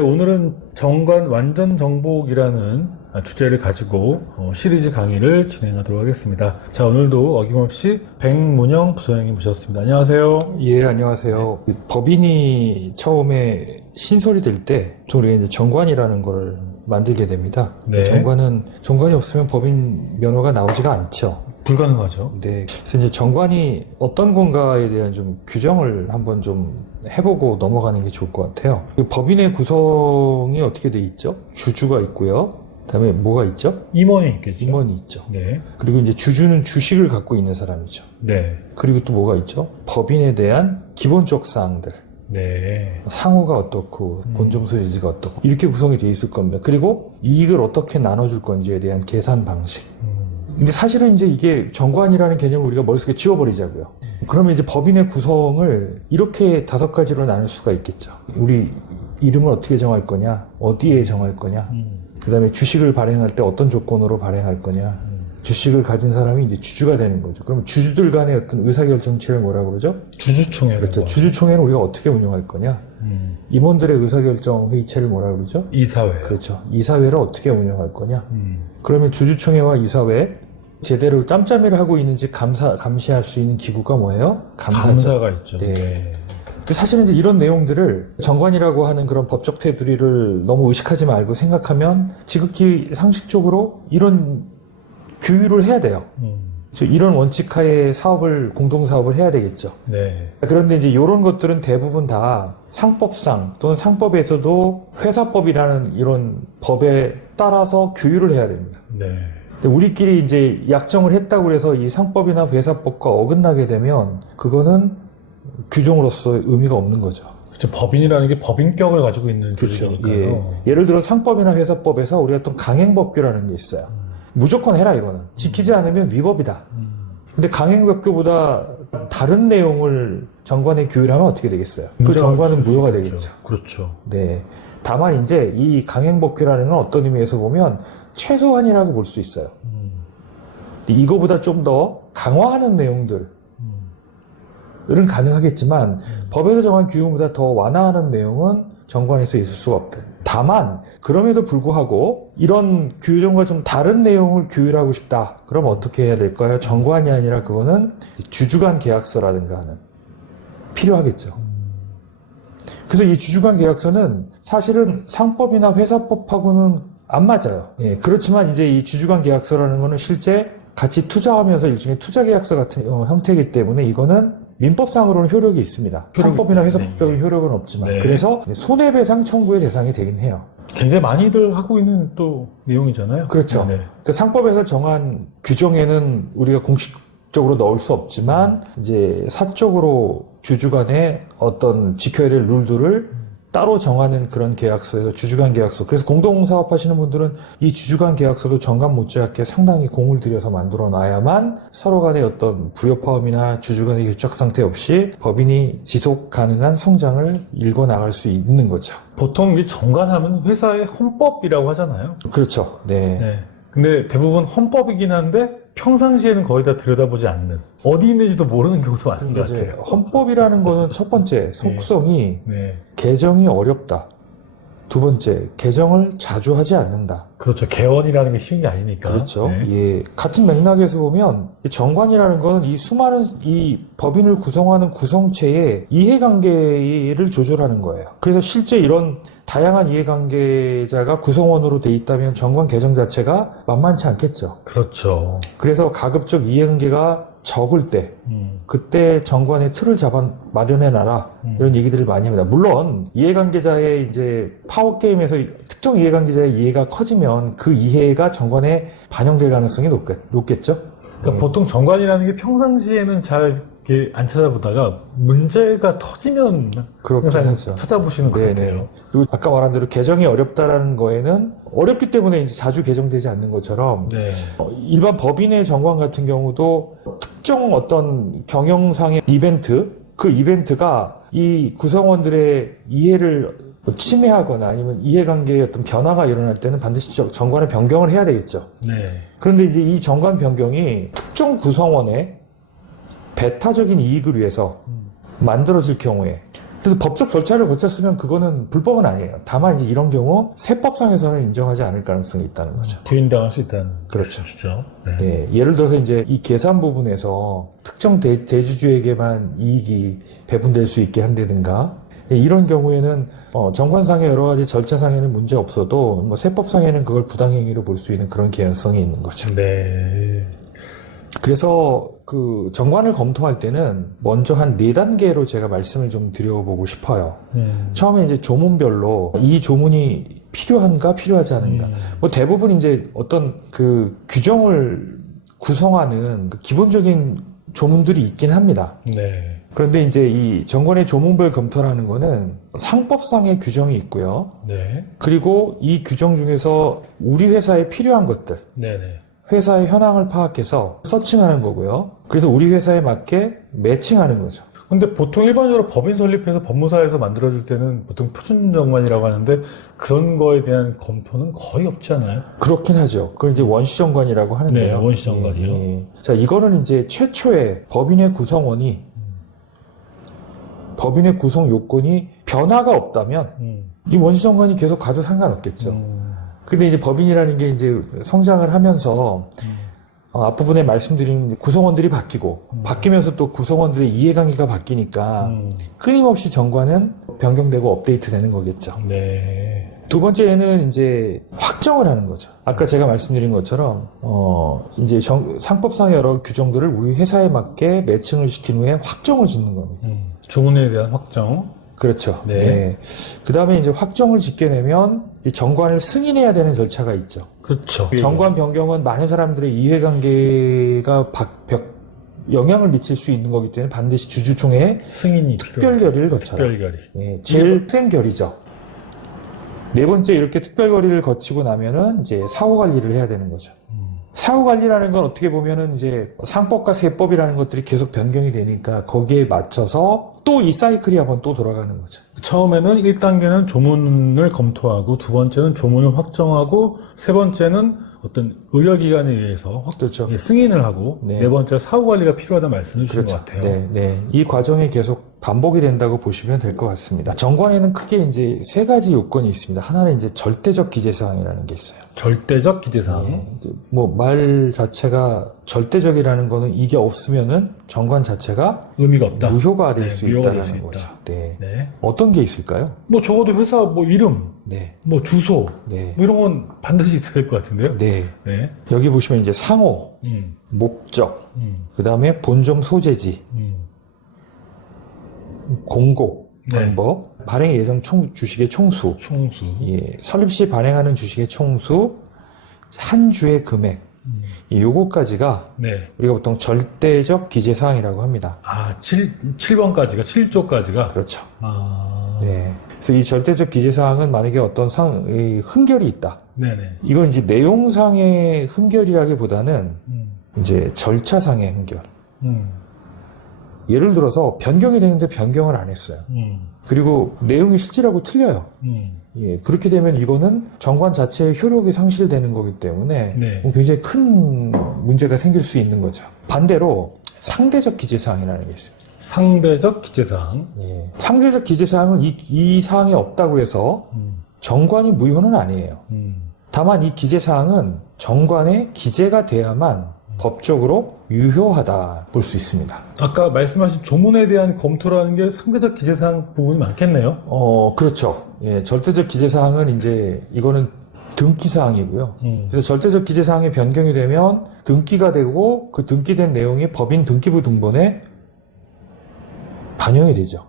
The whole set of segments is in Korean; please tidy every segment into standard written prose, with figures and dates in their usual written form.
오늘은 정관 완전 정복이라는 주제를 가지고 시리즈 강의를 진행하도록 하겠습니다. 자, 오늘도 어김없이 백문영 부소장님 모셨습니다. 안녕하세요. 예, 안녕하세요. 법인이 처음에 신설이 될 때 우리가 이제 정관이라는 걸 만들게 됩니다. 네. 정관이 없으면 법인 면허가 나오지가 않죠. 불가능하죠. 네. 그래서 이제 정관이 어떤 건가에 대한 좀 규정을 한번 좀 해보고 넘어가는 게 좋을 것 같아요. 법인의 구성이 어떻게 돼 있죠? 주주가 있고요. 그다음에 뭐가 있죠? 임원이 있겠죠. 임원이 있죠. 네. 그리고 이제 주주는 주식을 갖고 있는 사람이죠. 네. 그리고 또 뭐가 있죠? 법인에 대한 기본적 사항들. 네. 상호가 어떻고 본점 소유지가 어떻고 이렇게 구성이 되어 있을 겁니다. 그리고 이익을 어떻게 나눠줄 건지에 대한 계산 방식. 근데 사실은 이제 이게 정관이라는 개념을 우리가 머릿속에 지워버리자고요. 그러면 이제 법인의 구성을 이렇게 5가지로 나눌 수가 있겠죠. 우리 이름을 어떻게 정할 거냐, 어디에 정할 거냐, 그 다음에 주식을 발행할 때 어떤 조건으로 발행할 거냐, 주식을 가진 사람이 이제 주주가 되는 거죠. 그럼 주주들 간의 어떤 의사결정체를 뭐라고 그러죠? 주주총회. 그렇죠. 주주총회는 우리가 어떻게 운영할 거냐, 임원들의 의사결정 회의체를 뭐라고 그러죠? 이사회. 그렇죠. 이사회를 어떻게 운영할 거냐. 그러면 주주총회와 이사회 제대로 짬짬이를 하고 있는지 감시할 수 있는 기구가 뭐예요? 감사가 있죠. 네. 사실은 이제 이런 내용들을 정관이라고 하는 그런 법적 테두리를 너무 의식하지 말고 생각하면 지극히 상식적으로 이런 규율을 해야 돼요. 이런 원칙 하에 공동사업을 해야 되겠죠. 네. 그런데 이제 이런 것들은 대부분 다 상법상 또는 상법에서도 회사법이라는 이런 법에 따라서 규율을 해야 됩니다. 네. 근데 우리끼리 이제 약정을 했다고 해서 이 상법이나 회사법과 어긋나게 되면 그거는 규정으로서의 의미가 없는 거죠. 그렇죠. 법인이라는 게 법인격을 가지고 있는 그렇죠. 조직이니까요. 예를 들어 상법이나 회사법에서 우리가 어떤 강행법규라는 게 있어요. 무조건 해라 이거는. 지키지 않으면 위법이다. 근데 강행법규보다 다른 내용을 정관에 규율하면 어떻게 되겠어요? 그 정관은 무효가 되겠죠. 그렇죠. 네. 다만 이제 이 강행법규라는 건 어떤 의미에서 보면 최소한이라고 볼 수 있어요. 이거보다 좀 더 강화하는 내용들은 가능하겠지만 법에서 정한 규율보다 더 완화하는 내용은 정관에서 있을 수가 없다. 다만 그럼에도 불구하고 이런 규정과 좀 다른 내용을 규율하고 싶다. 그럼 어떻게 해야 될까요? 정관이 아니라 그거는 주주간 계약서라든가 하는 필요하겠죠. 그래서 이 주주간 계약서는 사실은 상법이나 회사법하고는 안 맞아요. 예, 그렇지만 이제 이 주주간 계약서라는 거는 실제 같이 투자하면서 일종의 투자계약서 같은 형태이기 때문에 이거는 민법상으로는 효력이 있습니다. 상법이나 회사법적인 효력은 없지만. 네. 그래서 손해배상 청구의 대상이 되긴 해요. 굉장히 많이들 하고 있는 또 내용이잖아요. 그렇죠. 네. 그 상법에서 정한 규정에는 우리가 공식적으로 넣을 수 없지만 이제 사적으로 주주 간의 어떤 지켜야 될 룰들을 따로 정하는 그런 계약서에서 주주간 계약서. 그래서 공동사업 하시는 분들은 이 주주간 계약서도 정관 못지않게 상당히 공을 들여서 만들어 놔야만 서로 간의 어떤 불협화음이나 주주 간의 교착 상태 없이 법인이 지속 가능한 성장을 일궈 나갈 수 있는 거죠. 보통 이 정관하면 회사의 헌법이라고 하잖아요. 그렇죠. 네. 네. 근데 대부분 헌법이긴 한데 평상시에는 거의 다 들여다보지 않는, 어디 있는지도 모르는 경우도 많은 것 같아요. 헌법이라는 거는 첫 번째 속성이 네. 개정이 어렵다. 두 번째, 개정을 자주 하지 않는다. 그렇죠. 개헌이라는 게 쉬운 게 아니니까. 그렇죠. 네. 예. 같은 맥락에서 보면 정관이라는 거는 이 수많은 이 법인을 구성하는 구성체의 이해관계를 조절하는 거예요. 그래서 실제 이런 다양한 이해관계자가 구성원으로 돼 있다면 정관 개정 자체가 만만치 않겠죠. 그렇죠. 그래서 가급적 이해관계가 적을 때 그때 정관의 틀을 잡아 마련해놔라 이런 얘기들을 많이 합니다. 물론 이해관계자의 이제 파워게임에서 특정 이해관계자의 이해가 커지면 그 이해가 정관에 반영될 가능성이 높겠죠. 그러니까 보통 정관이라는 게 평상시에는 잘 이렇게 안 찾아보다가 문제가 터지면 항상 하죠. 찾아보시는 것 같아요. 그리고 아까 말한 대로 개정이 어렵다라는 거에는 어렵기 때문에 이제 자주 개정되지 않는 것처럼 네. 일반 법인의 정관 같은 경우도 특정 어떤 경영상의 이벤트, 그 이벤트가 이 구성원들의 이해를 침해하거나 아니면 이해관계의 어떤 변화가 일어날 때는 반드시 정관의 변경을 해야 되겠죠. 네. 그런데 이제 이 정관 변경이 특정 구성원의 배타적인 이익을 위해서 만들어질 경우에 그래서 법적 절차를 거쳤으면 그거는 불법은 아니에요. 다만 이제 이런 경우 세법상에서는 인정하지 않을 가능성이 있다는 거죠. 부인당할 수 있다는 그렇죠. 뜻이죠. 네. 네, 예를 들어서 이제 이 계산 부분에서 특정 대주주에게만 이익이 배분될 수 있게 한다든가 이런 경우에는 정관상의 여러 가지 절차상에는 문제 없어도 뭐 세법상에는 그걸 부당행위로 볼 수 있는 그런 개연성이 있는 거죠. 네. 그래서 그 정관을 검토할 때는 먼저 한 4단계로 제가 말씀을 좀 드려보고 싶어요. 처음에 이제 조문별로 이 조문이 필요한가 필요하지 않은가. 뭐 대부분 이제 어떤 그 규정을 구성하는 그 기본적인 조문들이 있긴 합니다. 네. 그런데 이제 이 정관의 조문별 검토라는 거는 상법상의 규정이 있고요. 네. 그리고 이 규정 중에서 우리 회사에 필요한 것들. 네네. 회사의 현황을 파악해서 서칭하는 거고요. 그래서 우리 회사에 맞게 매칭하는 거죠. 근데 보통 일반적으로 법인 설립해서 법무사에서 만들어줄 때는 보통 표준정관이라고 하는데 그런 거에 대한 검토는 거의 없지 않아요? 그렇긴 하죠. 그걸 이제 원시정관이라고 하는데요. 네, 원시정관이요. 예. 자, 이거는 이제 최초의 법인의 구성원이 법인의 구성 요건이 변화가 없다면 이 원시정관이 계속 가도 상관없겠죠. 근데 이제 법인이라는 게 이제 성장을 하면서 앞부분에 말씀드린 구성원들이 바뀌고 바뀌면서 또 구성원들의 이해관계가 바뀌니까 끊임없이 정관은 변경되고 업데이트되는 거겠죠. 네. 두 번째는 이제 확정을 하는 거죠. 아까 제가 말씀드린 것처럼 이제 상법상의 여러 규정들을 우리 회사에 맞게 매칭을 시킨 후에 확정을 짓는 겁니다. 조문에 대한 확정. 그렇죠. 네. 네. 그 다음에 이제 확정을 짓게 되면 이 정관을 승인해야 되는 절차가 있죠. 그렇죠. 정관 변경은 많은 사람들의 이해관계가 영향을 미칠 수 있는 거기 때문에 반드시 주주총회에 승인이 특별결의를 거쳐라. 특별결의. 예, 제일 센 결의죠. 네 번째 이렇게 특별결의를 거치고 나면은 이제 사후관리를 해야 되는 거죠. 사후관리라는 건 어떻게 보면은 이제 상법과 세법이라는 것들이 계속 변경이 되니까 거기에 맞춰서 또 이 사이클이 한번 또 돌아가는 거죠. 처음에는 1단계는 조문을 검토하고 두 번째는 조문을 확정하고 세 번째는 어떤 의결기관에 의해서 그렇죠. 승인을 하고 네. 네 번째 사후관리가 필요하다는 말씀을 주신 것 같아요. 네, 네. 이 과정이 계속 반복이 된다고 보시면 될 것 같습니다. 정관에는 크게 이제 3가지 요건이 있습니다. 하나는 이제 절대적 기재사항이라는 게 있어요. 절대적 기재사항. 뭐 말 자체가 절대적이라는 거는 이게 없으면은 정관 자체가 의미가 없다. 무효가 될 수 무효가 될 있다는 수 거죠. 있다. 네. 네. 어떤 게 있을까요? 뭐 적어도 회사 뭐 이름, 네. 뭐 주소, 네. 뭐 이런 건 반드시 있어야 될 것 같은데요. 네. 네. 여기 보시면 이제 상호, 목적, 그 다음에 본점 소재지, 공고, 네. 방법, 발행 예정 주식의 총수, 총수. 예, 설립 시 발행하는 주식의 총수, 한 주의 금액, 요거까지가 네. 우리가 보통 절대적 기재사항이라고 합니다. 아, 7번까지가, 7조까지가. 그렇죠. 아, 네. 그래서 이 절대적 기재사항은 만약에 어떤 흠결이 있다. 네네. 이건 이제 내용상의 흠결이라기보다는 이제 절차상의 흠결. 예를 들어서 변경이 되는데 변경을 안 했어요. 그리고 내용이 실질하고 틀려요. 예, 그렇게 되면 이거는 정관 자체의 효력이 상실되는 거기 때문에 네. 굉장히 큰 문제가 생길 수 있는 거죠. 반대로 상대적 기재사항이라는 게 있습니다. 상대적 기재사항. 예. 상대적 기재사항은 이 사항이 없다고 해서 정관이 무효는 아니에요. 다만 이 기재사항은 정관에 기재가 돼야만 법적으로 유효하다 볼 수 있습니다. 아까 말씀하신 조문에 대한 검토라는 게 상대적 기재사항 부분이 많겠네요. 그렇죠. 예, 절대적 기재사항은 이제 이거는 등기사항이고요. 그래서 절대적 기재사항이 변경이 되면 등기가 되고 그 등기된 내용이 법인 등기부 등본에 반영이 되죠.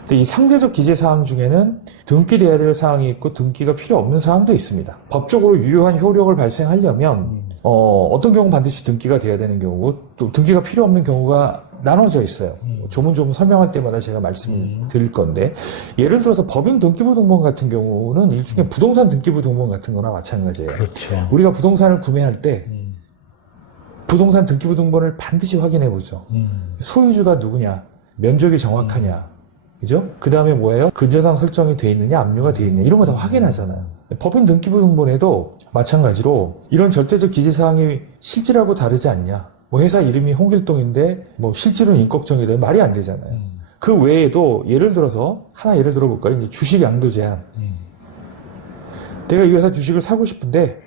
근데 이 상대적 기재사항 중에는 등기돼야 될 사항이 있고 등기가 필요 없는 사항도 있습니다. 법적으로 유효한 효력을 발생하려면 어떤 경우는 반드시 등기가 돼야 되는 경우고 또 등기가 필요 없는 경우가 나눠져 있어요. 조문조문 설명할 때마다 제가 말씀드릴 건데 예를 들어서 법인 등기부 등본 같은 경우는 일종의 부동산 등기부 등본 같은 거나 마찬가지예요. 그렇죠. 우리가 부동산을 구매할 때 부동산 등기부 등본을 반드시 확인해 보죠. 소유주가 누구냐, 면적이 정확하냐, 그죠? 그 다음에 뭐예요? 근저당 설정이 돼 있느냐, 압류가 돼 있느냐, 이런 거 다 확인하잖아요. 법인 등기부 등본에도 마찬가지로 이런 절대적 기재사항이 실질하고 다르지 않냐. 뭐 회사 이름이 홍길동인데 뭐 실질은 임꺽정이다. 말이 안 되잖아요. 그 외에도 예를 들어서 하나 예를 들어볼까요? 이제 주식 양도 제한. 내가 이 회사 주식을 사고 싶은데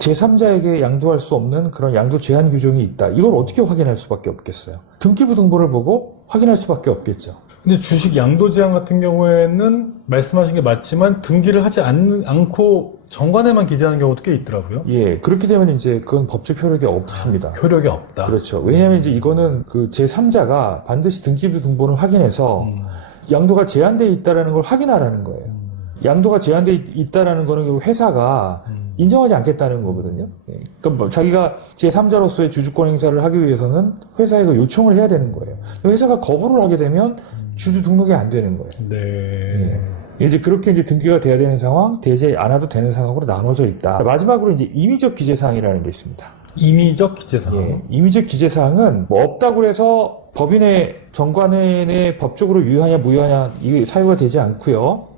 제3자에게 양도할 수 없는 그런 양도 제한 규정이 있다. 이걸 어떻게 확인할 수밖에 없겠어요? 등기부 등본을 보고 확인할 수밖에 없겠죠. 근데 주식 양도 제한 같은 경우에는 말씀하신 게 맞지만 등기를 하지 않고 정관에만 기재하는 경우도 꽤 있더라고요. 예, 그렇게 되면 이제 그건 법적 효력이 없습니다. 효력이 없다. 그렇죠. 왜냐하면 이제 이거는 그 제3자가 반드시 등기부 등본을 확인해서 양도가 제한되어 있다라는 걸 확인하라는 거예요. 양도가 제한되어 있다라는 거는 회사가 인정하지 않겠다는 거거든요. 예. 그러니까 뭐 자기가 제3자로서의 주주권 행사를 하기 위해서는 회사에 그 요청을 해야 되는 거예요. 회사가 거부를 하게 되면 주주 등록이 안 되는 거예요. 네. 예. 이제 그렇게 이제 등기가 돼야 되는 상황, 되지 않아도 되는 상황으로 나눠져 있다. 마지막으로 이제 임의적 기재사항이라는 게 있습니다. 임의적 기재사항. 예. 임의적 기재사항은 뭐 없다고 해서 법인의 정관에 법적으로 유효하냐 무효하냐 이게 사유가 되지 않고요.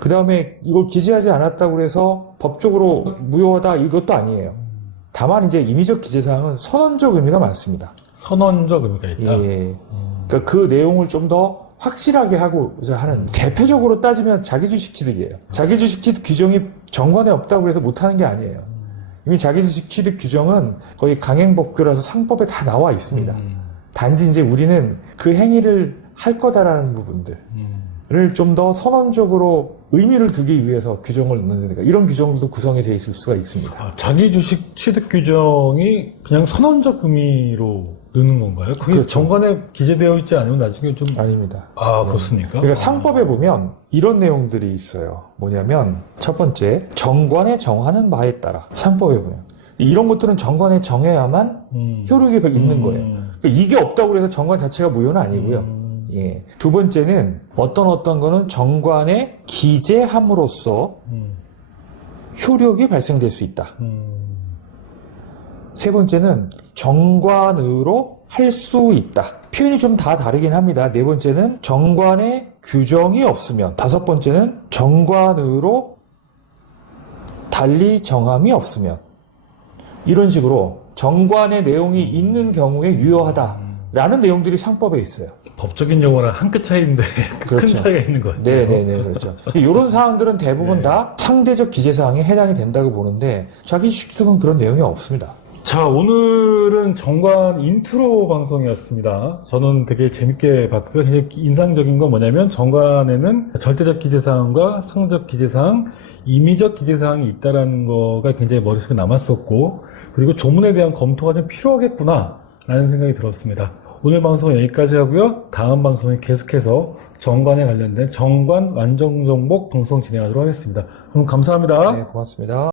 그 다음에 이걸 기재하지 않았다고 해서 법적으로 무효하다 이것도 아니에요. 다만 이제 임의적 기재사항은 선언적 의미가 많습니다. 선언적 의미가 있다. 예. 그러니까 그 내용을 좀 더 확실하게 하고자 하는 대표적으로 따지면 자기주식 취득이에요. 자기주식 취득 규정이 정관에 없다고 해서 못하는 게 아니에요. 이미 자기주식 취득 규정은 거의 강행법규라서 상법에 다 나와 있습니다. 단지 이제 우리는 그 행위를 할 거다라는 부분들. 를 좀 더 선언적으로 의미를 두기 위해서 규정을 넣는다니까 이런 규정도 구성이 되어 있을 수가 있습니다. 자기 주식 취득 규정이 그냥 선언적 의미로 넣는 건가요? 그게 그렇죠. 정관에 기재되어 있지 않으면 나중에 좀 아닙니다. 그렇습니까? 그러니까 상법에 보면 이런 내용들이 있어요. 뭐냐면 첫 번째 정관에 정하는 바에 따라 상법에 보면 이런 것들은 정관에 정해야만 효력이 있는 거예요. 그러니까 이게 없다고 해서 정관 자체가 무효는 아니고요. 예. 두 번째는 어떤 거는 정관에 기재함으로써 효력이 발생될 수 있다. 세 번째는 정관으로 할 수 있다. 표현이 좀 다 다르긴 합니다. 네 번째는 정관에 규정이 없으면, 다섯 번째는 정관으로 달리 정함이 없으면, 이런 식으로 정관의 내용이 있는 경우에 유효하다라는 내용들이 상법에 있어요. 법적인 용어랑 한 끗 차이인데 큰 그렇죠. 차이가 있는 것 같아요. 네네네, 그렇죠. 이런 사항들은 대부분 다 상대적 기재사항에 해당이 된다고 보는데 자기주식등은 그런 내용이 없습니다. 자, 오늘은 정관 인트로 방송이었습니다. 저는 되게 재밌게 봤고요. 굉장히 인상적인 건 뭐냐면 정관에는 절대적 기재사항과 상대적 기재사항, 임의적 기재사항이 있다는 거가 굉장히 머릿속에 남았었고, 그리고 조문에 대한 검토가 좀 필요하겠구나 라는 생각이 들었습니다. 오늘 방송은 여기까지 하고요. 다음 방송에 계속해서 정관에 관련된 정관 완전정복 방송 진행하도록 하겠습니다. 그럼 감사합니다. 네, 고맙습니다.